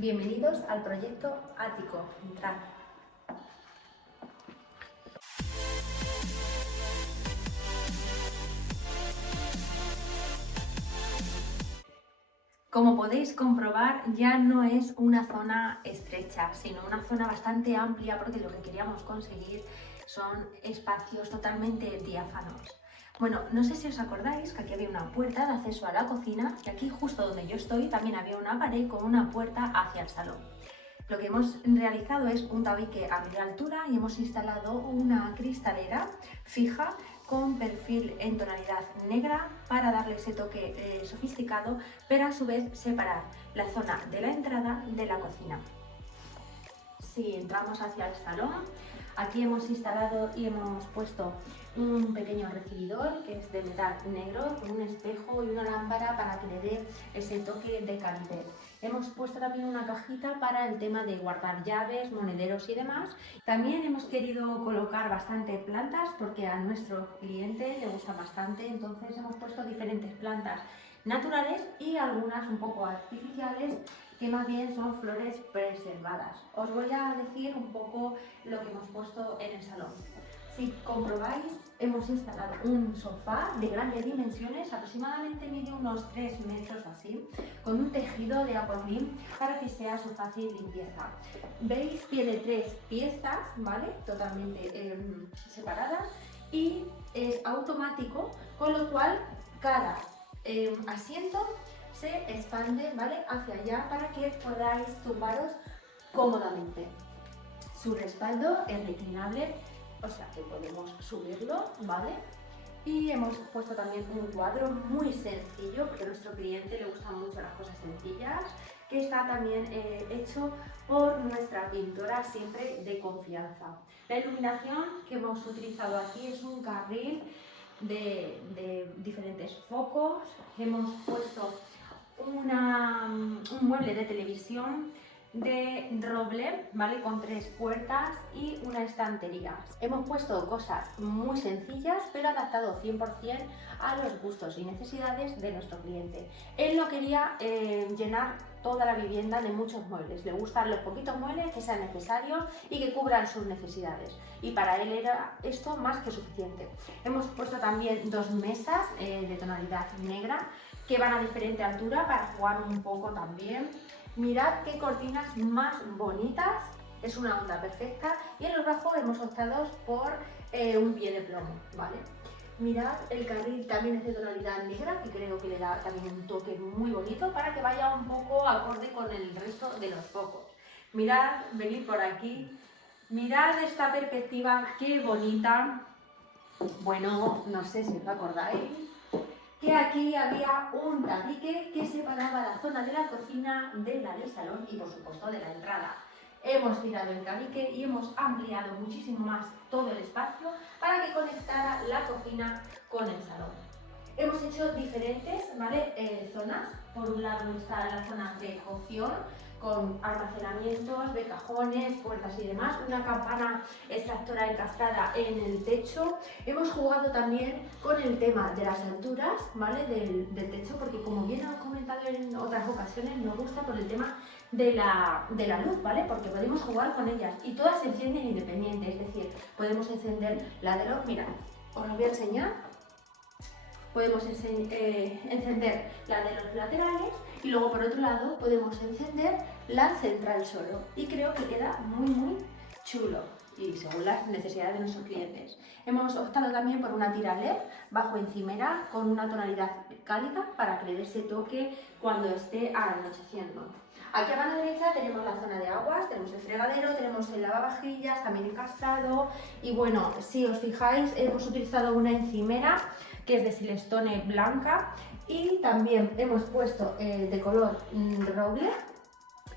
Bienvenidos al proyecto Ático. Entrad. Como podéis comprobar, ya no es una zona estrecha, sino una zona bastante amplia, porque lo que queríamos conseguir son espacios totalmente diáfanos. Bueno, no sé si os acordáis que aquí había una puerta de acceso a la cocina y aquí justo donde yo estoy también había una pared con una puerta hacia el salón. Lo que hemos realizado es un tabique a media altura y hemos instalado una cristalera fija con perfil en tonalidad negra para darle ese toque sofisticado, pero a su vez separar la zona de la entrada de la cocina. Si entramos hacia el salón, aquí hemos instalado y hemos puesto un pequeño recibidor que es de metal negro con un espejo y una lámpara para que le dé ese toque de calidez. Hemos puesto también una cajita para el tema de guardar llaves, monederos y demás. También hemos querido colocar bastante plantas porque a nuestro cliente le gusta bastante, entonces hemos puesto diferentes plantas naturales y algunas un poco artificiales que más bien son flores preservadas. Os voy a decir un poco lo que hemos puesto en el salón. Si comprobáis, hemos instalado un sofá de grandes dimensiones, aproximadamente mide unos 3 metros así, con un tejido de aquaclean para que sea su fácil limpieza. ¿Veis? Tiene 3 piezas, ¿vale? Totalmente separadas y es automático, con lo cual cada asiento se expande, ¿vale?, hacia allá para que podáis tumbaros cómodamente. Su respaldo es reclinable, o sea que podemos subirlo, ¿vale? Y hemos puesto también un cuadro muy sencillo, porque a nuestro cliente le gustan mucho las cosas sencillas, que está también hecho por nuestra pintora, siempre de confianza. La iluminación que hemos utilizado aquí es un carril de diferentes focos. Hemos puesto un mueble de televisión de roble, ¿vale?, con 3 puertas y una estantería. Hemos puesto cosas muy sencillas, pero adaptado 100% a los gustos y necesidades de nuestro cliente. Él no quería llenar toda la vivienda de muchos muebles, le gustan los poquitos muebles que sean necesarios y que cubran sus necesidades, y para él era esto más que suficiente. Hemos puesto también 2 mesas de tonalidad negra que van a diferente altura para jugar un poco también. Mirad qué cortinas más bonitas, es una onda perfecta, y en los bajos hemos optado por un pie de plomo, ¿vale? Mirad, el carril también es de tonalidad negra, que creo que le da también un toque muy bonito para que vaya un poco acorde con el resto de los focos. Mirad, venid por aquí, mirad esta perspectiva, qué bonita. Bueno, no sé si os acordáis que aquí había un tabique que separaba la zona de la cocina de la del salón y por supuesto de la entrada. Hemos tirado el tabique y hemos ampliado muchísimo más todo el espacio para que conectara la cocina con el salón. Hemos hecho diferentes, ¿vale?, zonas. Por un lado está la zona de cocción, con almacenamientos de cajones, puertas y demás, una campana extractora encastrada en el techo. Hemos jugado también con el tema de las alturas, ¿vale?, del techo, porque como bien he comentado en otras ocasiones, nos gusta por el tema de la luz, ¿vale?, porque podemos jugar con ellas y todas se encienden independientes, es decir, podemos encender la de los, mira, os lo voy a enseñar. Podemos encender la de los laterales y luego por otro lado podemos encender la central solo, y creo que queda muy chulo y según las necesidades de nuestros clientes. Hemos optado también por una tira LED bajo encimera con una tonalidad cálida para que le dé ese toque cuando esté anocheciendo. Aquí a mano derecha tenemos la zona de aguas, tenemos el fregadero, tenemos el lavavajillas también encastrado, y bueno, si os fijáis hemos utilizado una encimera que es de silestone blanca, y también hemos puesto de color roble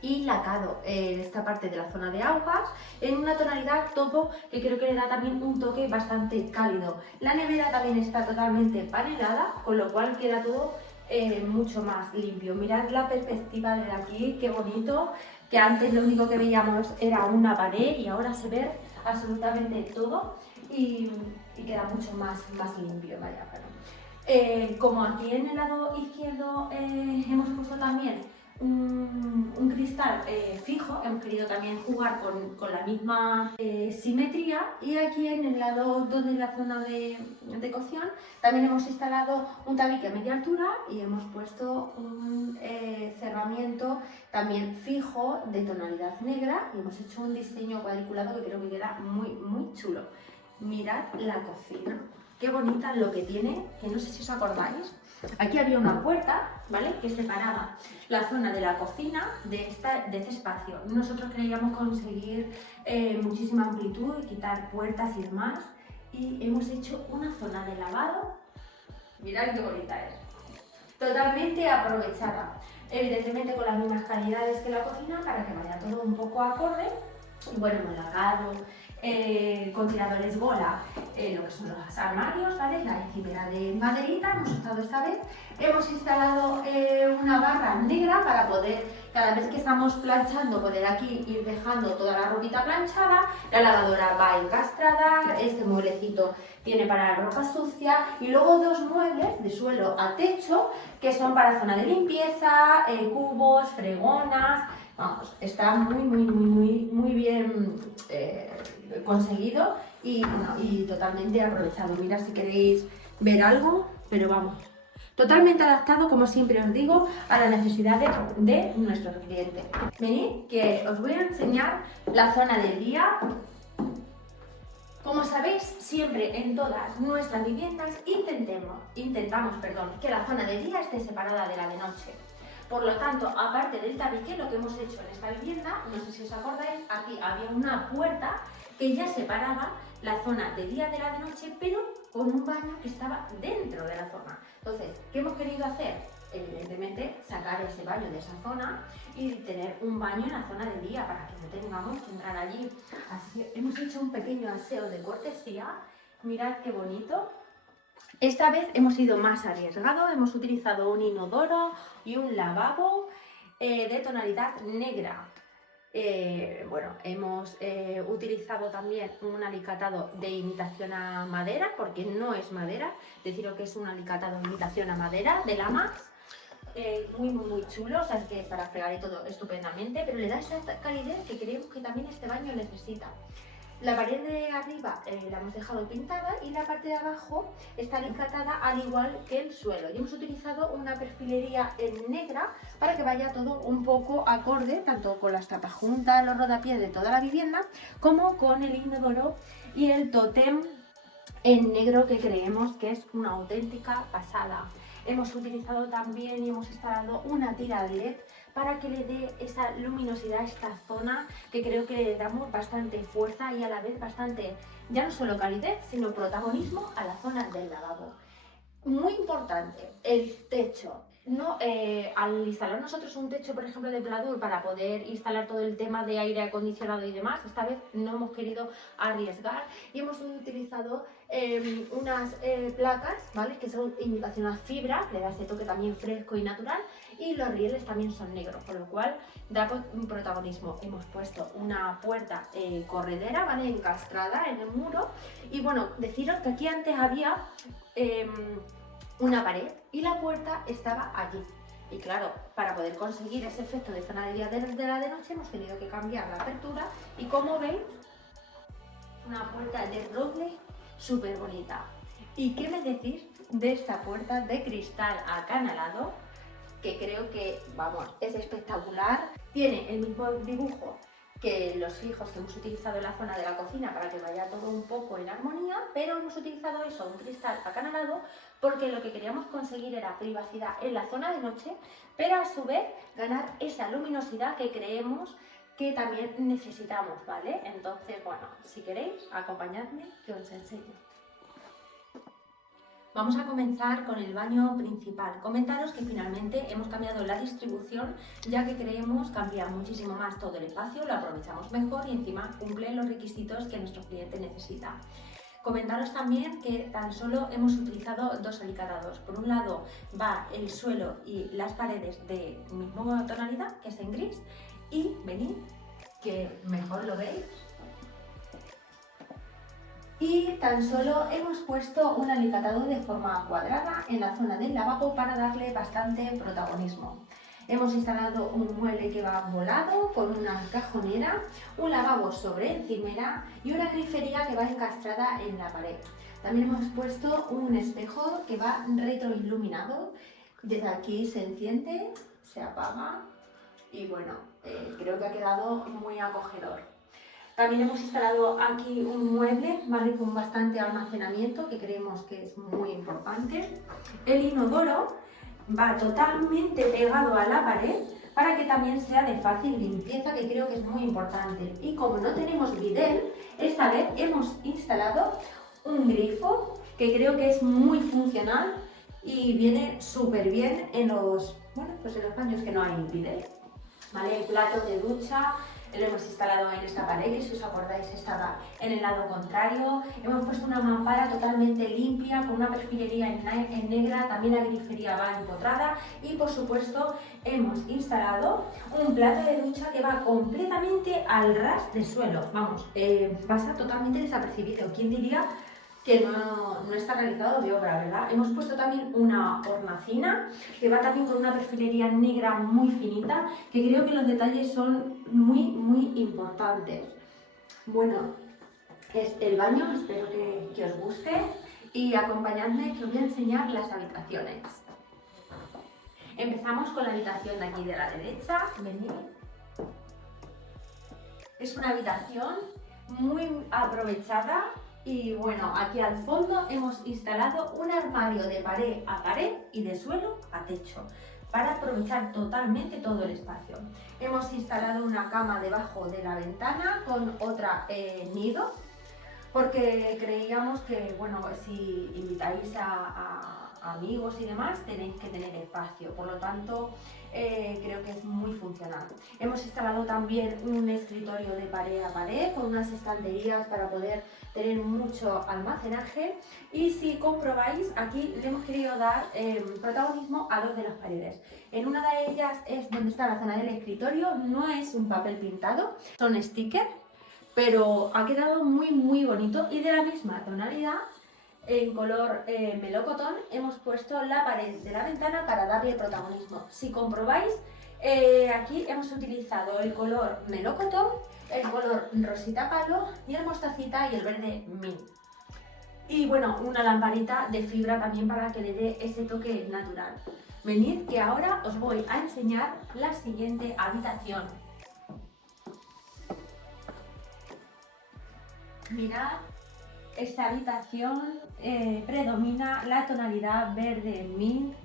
y lacado esta parte de la zona de aguas en una tonalidad topo que creo que le da también un toque bastante cálido. La nevera también está totalmente panelada, con lo cual queda todo mucho más limpio. Mirad la perspectiva de aquí, qué bonito, que antes lo único que veíamos era una pared y ahora se ve absolutamente todo y queda mucho más limpio, vaya. Como aquí en el lado izquierdo hemos puesto también un cristal cristal fijo, hemos querido también jugar con la misma simetría, y aquí en el lado donde es la zona de cocción también hemos instalado un tabique a media altura y hemos puesto un cerramiento también fijo de tonalidad negra y hemos hecho un diseño cuadriculado que creo que queda muy chulo. Mirad la cocina, qué bonita lo que tiene, que no sé si os acordáis. Aquí había una puerta, ¿vale?, que separaba la zona de la cocina de este espacio. Nosotros queríamos conseguir muchísima amplitud y quitar puertas y demás, y hemos hecho una zona de lavado. Mirad qué bonita es, totalmente aprovechada, evidentemente con las mismas calidades que la cocina para que vaya todo un poco acorde. Y bueno, hemos lavado con tiradores bola lo que son los armarios, ¿vale? La encimera de maderita hemos usado esta vez. Hemos instalado una barra negra para poder, cada vez que estamos planchando, poder aquí ir dejando toda la ropita planchada. La lavadora va encastrada, este mueblecito tiene para la ropa sucia, y luego dos muebles de suelo a techo que son para zona de limpieza, cubos, fregonas. Vamos, está muy bien conseguido y, bueno, y totalmente aprovechado. Mira, si queréis ver algo, pero vamos, totalmente adaptado, como siempre os digo, a las necesidades de nuestros clientes. Venid, que os voy a enseñar la zona del día. Como sabéis, siempre en todas nuestras viviendas intentamos que la zona de día esté separada de la de noche. Por lo tanto, aparte del tabique, lo que hemos hecho en esta vivienda, no sé si os acordáis, aquí había una puerta que ya separaba la zona de día de la de noche, pero con un baño que estaba dentro de la zona. Entonces, ¿qué hemos querido hacer? Evidentemente, sacar ese baño de esa zona y tener un baño en la zona de día para que no tengamos que entrar allí. Así que hemos hecho un pequeño aseo de cortesía. Mirad qué bonito. Esta vez hemos ido más arriesgado, hemos utilizado un inodoro y un lavabo de tonalidad negra. Bueno, hemos utilizado también un alicatado de imitación a madera, porque no es madera, deciros que es un alicatado de imitación a madera de Lamax. Muy chulo, o sea, es que para fregar y todo estupendamente, pero le da esa calidez que creemos que también este baño necesita. La pared de arriba la hemos dejado pintada y la parte de abajo está alicatada al igual que el suelo. Y hemos utilizado una perfilería en negra para que vaya todo un poco acorde, tanto con las tapajuntas, los rodapiés de toda la vivienda, como con el inodoro y el tótem en negro, que creemos que es una auténtica pasada. Hemos utilizado también y hemos instalado una tira de LED para que le dé esa luminosidad a esta zona, que creo que le damos bastante fuerza y a la vez bastante, ya no solo calidez, sino protagonismo a la zona del lavabo. Muy importante, el techo. No, al instalar nosotros un techo, por ejemplo, de pladur para poder instalar todo el tema de aire acondicionado y demás, esta vez no hemos querido arriesgar y hemos utilizado unas placas, ¿vale?, que son imitación a fibra, le da ese toque también fresco y natural, y los rieles también son negros, con lo cual da un protagonismo. Hemos puesto una puerta corredera, ¿vale?, encastrada en el muro, y bueno, deciros que aquí antes había una pared y la puerta estaba allí. Y claro, para poder conseguir ese efecto de zona de día de la de noche hemos tenido que cambiar la apertura, y como veis, una puerta de roble súper bonita. ¿Y qué me decís de esta puerta de cristal acanalado? Que creo que, vamos, es espectacular. Tiene el mismo dibujo que los fijos que hemos utilizado en la zona de la cocina para que vaya todo un poco en armonía, pero hemos utilizado eso, un cristal acanalado, porque lo que queríamos conseguir era privacidad en la zona de noche, pero a su vez ganar esa luminosidad que creemos que también necesitamos, ¿vale? Entonces, bueno, si queréis, acompañadme que os enseño. Vamos a comenzar con el baño principal. Comentaros que finalmente hemos cambiado la distribución, ya que creemos cambiar muchísimo más todo el espacio, lo aprovechamos mejor y encima cumple los requisitos que nuestro cliente necesita. Comentaros también que tan solo hemos utilizado dos alicatados. Por un lado va el suelo y las paredes de misma tonalidad, que es en gris, y venid que mejor lo veis. Y tan solo hemos puesto un alicatado de forma cuadrada en la zona del lavabo para darle bastante protagonismo. Hemos instalado un mueble que va volado con una cajonera, un lavabo sobre encimera y una grifería que va encastrada en la pared. También hemos puesto un espejo que va retroiluminado. Desde aquí se enciende, se apaga y bueno, creo que ha quedado muy acogedor. También hemos instalado aquí un mueble, ¿vale? Con bastante almacenamiento, que creemos que es muy importante. El inodoro va totalmente pegado a la pared para que también sea de fácil limpieza, que creo que es muy importante. Y como no tenemos bidel, esta vez hemos instalado un grifo que creo que es muy funcional y viene súper bien en los baños que no hay bidel, ¿vale? El plato de ducha lo hemos instalado en esta pared, que si os acordáis estaba en el lado contrario. Hemos puesto una mampara totalmente limpia con una perfilería en negra, también la grifería va empotrada y por supuesto hemos instalado un plato de ducha que va completamente al ras de suelo. Vamos, pasa totalmente desapercibido. ¿Quién diría que no está realizado de obra, verdad? Hemos puesto también una hornacina que va también con una perfilería negra muy finita, que creo que los detalles son muy importantes. Bueno, es el baño, espero que os guste y acompañadme que os voy a enseñar las habitaciones. Empezamos con la habitación de aquí de la derecha, venid. Es una habitación muy aprovechada. Y bueno, aquí al fondo hemos instalado un armario de pared a pared y de suelo a techo para aprovechar totalmente todo el espacio. Hemos instalado una cama debajo de la ventana con otra nido, porque creíamos que, bueno, si invitáis a amigos y demás, tenéis que tener espacio, por lo tanto creo que es muy funcional. Hemos instalado también un escritorio de pared a pared con unas estanterías para poder tener mucho almacenaje, y si comprobáis aquí le hemos querido dar protagonismo a dos de las paredes. En una de ellas es donde está la zona del escritorio, no es un papel pintado, son stickers, pero ha quedado muy bonito y de la misma tonalidad. En color melocotón hemos puesto la pared de la ventana para darle protagonismo. Si comprobáis, aquí hemos utilizado el color melocotón, el color rosita palo y el mostacita y el verde mint. Y bueno, una lamparita de fibra también para que le dé ese toque natural. Venid que ahora os voy a enseñar la siguiente habitación. Mirad. Esta habitación predomina la tonalidad verde mint.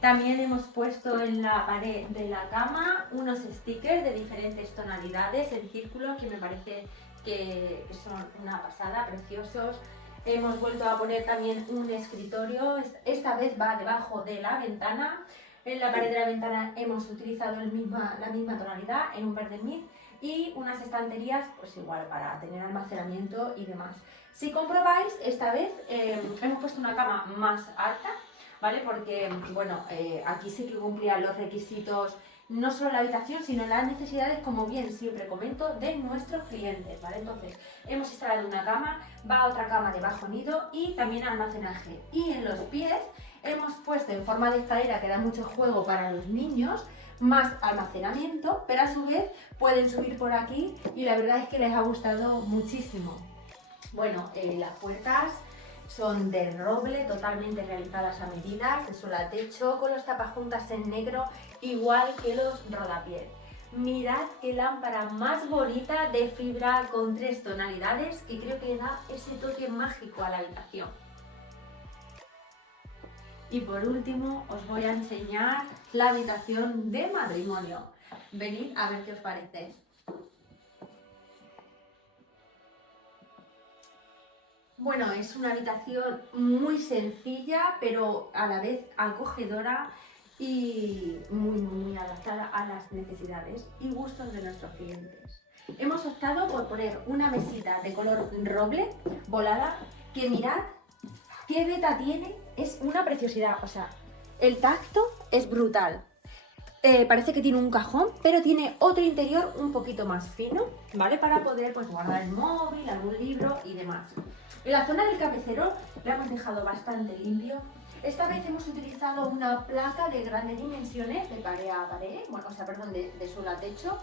También hemos puesto en la pared de la cama unos stickers de diferentes tonalidades en círculos que me parece que son una pasada, preciosos. Hemos vuelto a poner también un escritorio, esta vez va debajo de la ventana. En la pared de la ventana hemos utilizado la misma tonalidad en un verde mint y unas estanterías pues igual para tener almacenamiento y demás. Si comprobáis, esta vez hemos puesto una cama más alta, ¿vale? Porque, bueno, aquí sí que cumplía los requisitos, no solo la habitación, sino las necesidades, como bien siempre comento, de nuestros clientes, ¿vale? Entonces, hemos instalado una cama, va otra cama de bajo nido y también almacenaje. Y en los pies hemos puesto en forma de escalera, que da mucho juego para los niños, más almacenamiento, pero a su vez pueden subir por aquí y la verdad es que les ha gustado muchísimo. Bueno, las puertas son de roble, totalmente realizadas a medida, de suelo a techo, con los tapajuntas en negro, igual que los rodapiés. Mirad qué lámpara más bonita de fibra con 3 tonalidades, que creo que da ese toque mágico a la habitación. Y por último os voy a enseñar la habitación de matrimonio. Venid a ver qué os parece. Bueno, es una habitación muy sencilla, pero a la vez acogedora y muy adaptada a las necesidades y gustos de nuestros clientes. Hemos optado por poner una mesita de color roble volada, que mirad qué veta tiene, es una preciosidad, o sea, el tacto es brutal. Parece que tiene un cajón, pero tiene otro interior un poquito más fino, ¿vale? Para poder pues guardar el móvil, algún libro y demás. En la zona del cabecero la hemos dejado bastante limpio. Esta vez hemos utilizado una placa de grandes dimensiones, de pared a pared, bueno, o sea, perdón, de suelo a techo,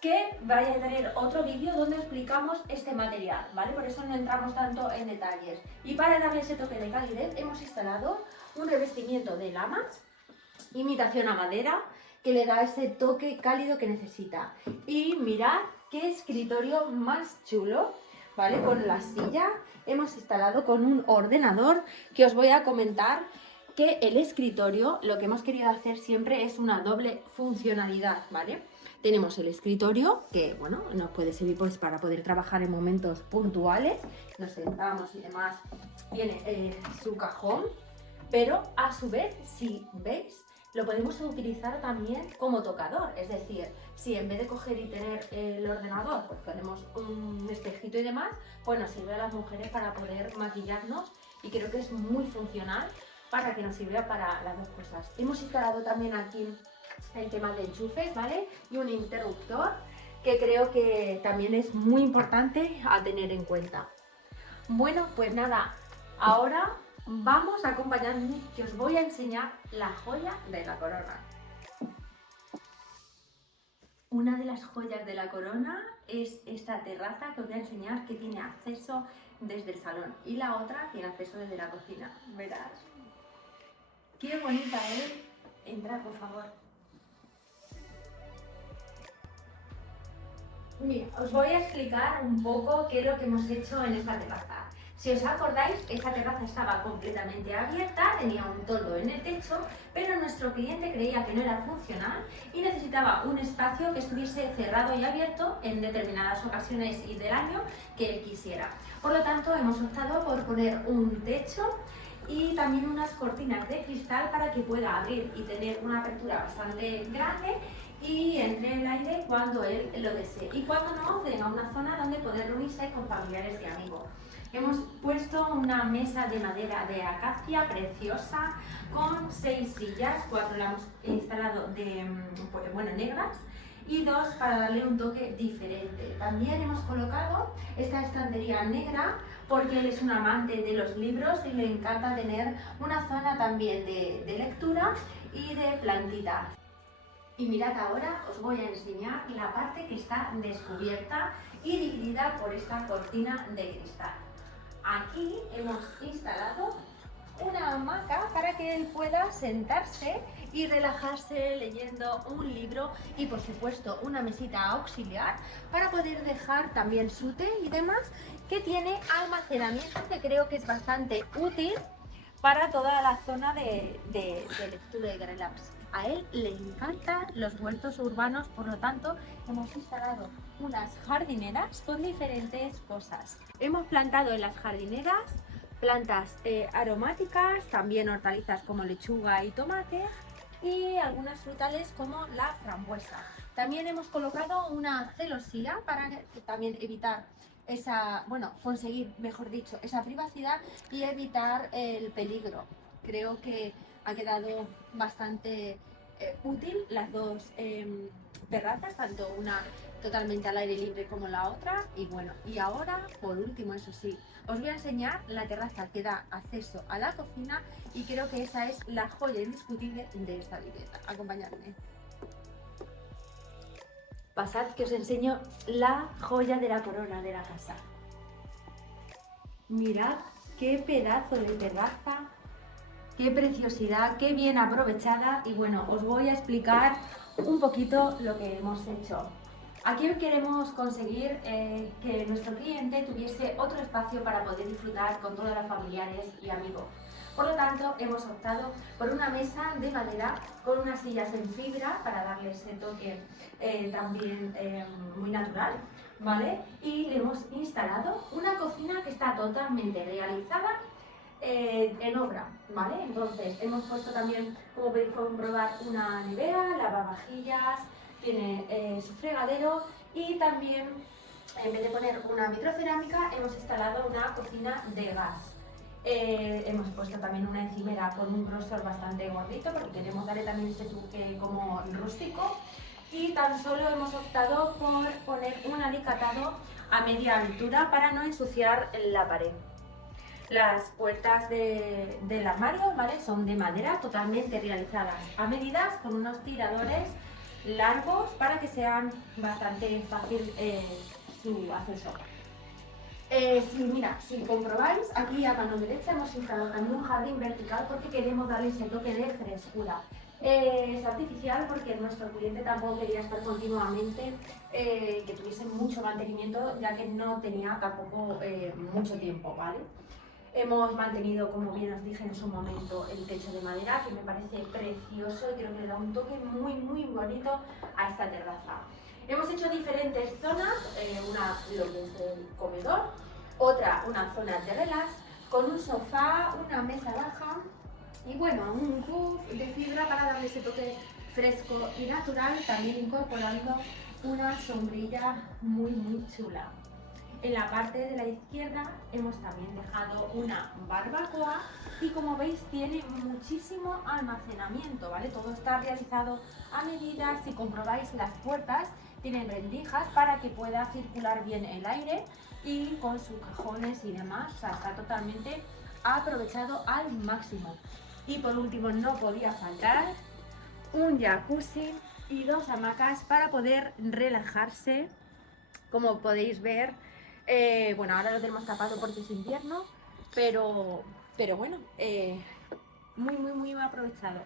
que vaya a tener otro vídeo donde explicamos este material, ¿vale? Por eso no entramos tanto en detalles. Y para darle ese toque de calidez hemos instalado un revestimiento de lamas, imitación a madera, que le da ese toque cálido que necesita. Y mirad qué escritorio más chulo, ¿vale? Con la silla hemos instalado con un ordenador que os voy a comentar que el escritorio, lo que hemos querido hacer siempre es una doble funcionalidad, ¿vale? Tenemos el escritorio que, bueno, nos puede servir pues para poder trabajar en momentos puntuales, nos sentamos y demás, tiene su cajón, pero a su vez, si veis, lo podemos utilizar también como tocador, es decir, si en vez de coger y tener el ordenador, pues ponemos un espejito y demás, pues nos sirve a las mujeres para poder maquillarnos y creo que es muy funcional para que nos sirva para las dos cosas. Hemos instalado también aquí el tema de enchufes, ¿vale? Y un interruptor que creo que también es muy importante a tener en cuenta. Bueno, pues nada, ahora vamos a acompañarme que os voy a enseñar la joya de la corona. Una de las joyas de la corona es esta terraza que os voy a enseñar que tiene acceso desde el salón y la otra tiene acceso desde la cocina. Verás. Qué bonita es. Entrad, por favor. Mira, os voy a explicar un poco qué es lo que hemos hecho en esta terraza. Si os acordáis, esta terraza estaba completamente abierta, tenía un toldo en el techo, pero nuestro cliente creía que no era funcional y necesitaba un espacio que estuviese cerrado y abierto en determinadas ocasiones y del año que él quisiera. Por lo tanto, hemos optado por poner un techo y también unas cortinas de cristal para que pueda abrir y tener una apertura bastante grande y entre el aire cuando él lo desee y cuando no tenga una zona donde poder reunirse con familiares y amigos. Hemos puesto una mesa de madera de acacia preciosa con 6 sillas, 4 la hemos instalado de, bueno, negras y 2 para darle un toque diferente. También hemos colocado esta estantería negra porque él es un amante de los libros y le encanta tener una zona también de lectura y de plantitas. Y mirad, ahora os voy a enseñar la parte que está descubierta y dividida por esta cortina de cristal. Aquí hemos instalado una hamaca para que él pueda sentarse y relajarse leyendo un libro y por supuesto una mesita auxiliar para poder dejar también su té y demás, que tiene almacenamiento que creo que es bastante útil para toda la zona de lectura y de relax. A él le encantan los huertos urbanos, por lo tanto hemos instalado unas jardineras con diferentes cosas. Hemos plantado en las jardineras plantas aromáticas, también hortalizas como lechuga y tomate y algunas frutales como la frambuesa. También hemos colocado una celosía para también evitar conseguir, mejor dicho, esa privacidad y evitar el peligro. Creo que ha quedado bastante útil las dos terrazas, tanto una totalmente al aire libre como la otra. Y bueno, y ahora, por último, eso sí, os voy a enseñar la terraza que da acceso a la cocina y creo que esa es la joya indiscutible de esta vivienda. Acompañadme. Pasad que os enseño la joya de la corona de la casa. Mirad qué pedazo de terraza, qué preciosidad, qué bien aprovechada. Y bueno, os voy a explicar un poquito lo que hemos hecho. Aquí queremos conseguir que nuestro cliente tuviese otro espacio para poder disfrutar con todas las familiares y amigos. Por lo tanto, hemos optado por una mesa de madera con unas sillas en fibra para darle ese toque también muy natural, ¿vale? Y le hemos instalado una cocina que está totalmente realizada en obra, ¿vale? Entonces, hemos puesto también, como podéis comprobar, una nevera, lavavajillas, tiene su fregadero y también, en vez de poner una vitrocerámica, hemos instalado una cocina de gas. Hemos puesto también una encimera con un grosor bastante gordito porque queremos darle también ese toque como rústico y tan solo hemos optado por poner un alicatado a media altura para no ensuciar la pared. Las puertas del armario, ¿vale? Son de madera, totalmente realizadas a medidas, con unos tiradores largos para que sean bastante fácil su acceso. Si comprobáis, aquí a mano derecha hemos instalado también un jardín vertical porque queremos darle ese toque de frescura. Es artificial porque nuestro cliente tampoco quería estar continuamente, que tuviese mucho mantenimiento, ya que no tenía tampoco mucho tiempo, ¿vale? Hemos mantenido, como bien os dije en su momento, el techo de madera, que me parece precioso y creo que le da un toque muy, muy bonito a esta terraza. Hemos hecho diferentes zonas, una lo que es el comedor, otra una zona de relax, con un sofá, una mesa baja y bueno, un roof de fibra para darle ese toque fresco y natural, también incorporando una sombrilla muy, muy chula. En la parte de la izquierda hemos también dejado una barbacoa y como veis tiene muchísimo almacenamiento, ¿vale? Todo está realizado a medida. Si comprobáis, las puertas tienen rendijas para que pueda circular bien el aire y con sus cajones y demás, o sea, está totalmente aprovechado al máximo. Y por último, no podía faltar un jacuzzi y dos hamacas para poder relajarse. Como podéis ver, bueno, ahora lo tenemos tapado porque es invierno, pero bueno, muy, muy, muy aprovechado.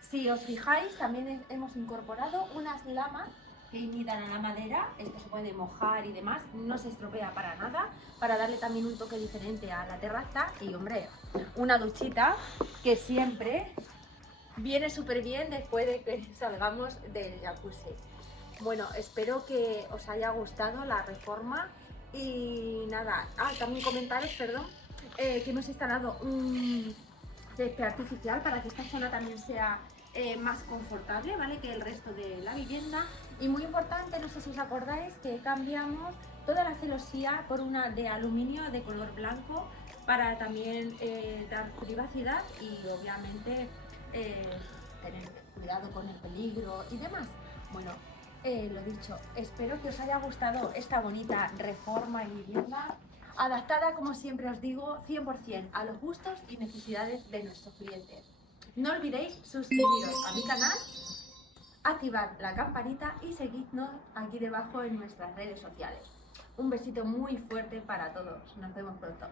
Si os fijáis, también hemos incorporado unas lamas que imitan a la madera. Esto se puede mojar y demás, no se estropea para nada, para darle también un toque diferente a la terraza. Y hombre, una duchita que siempre viene súper bien después de que salgamos del jacuzzi. Bueno, espero que os haya gustado la reforma y nada, también comentaros, perdón, que hemos instalado un césped artificial para que esta zona también sea más confortable, ¿vale? Que el resto de la vivienda. Y muy importante, no sé si os acordáis, que cambiamos toda la celosía por una de aluminio de color blanco para también dar privacidad y obviamente tener cuidado con el peligro y demás. Bueno, lo dicho, espero que os haya gustado esta bonita reforma y vivienda adaptada, como siempre os digo, 100% a los gustos y necesidades de nuestros clientes. No olvidéis suscribiros a mi canal, activar la campanita y seguidnos aquí debajo en nuestras redes sociales. Un besito muy fuerte para todos. Nos vemos pronto.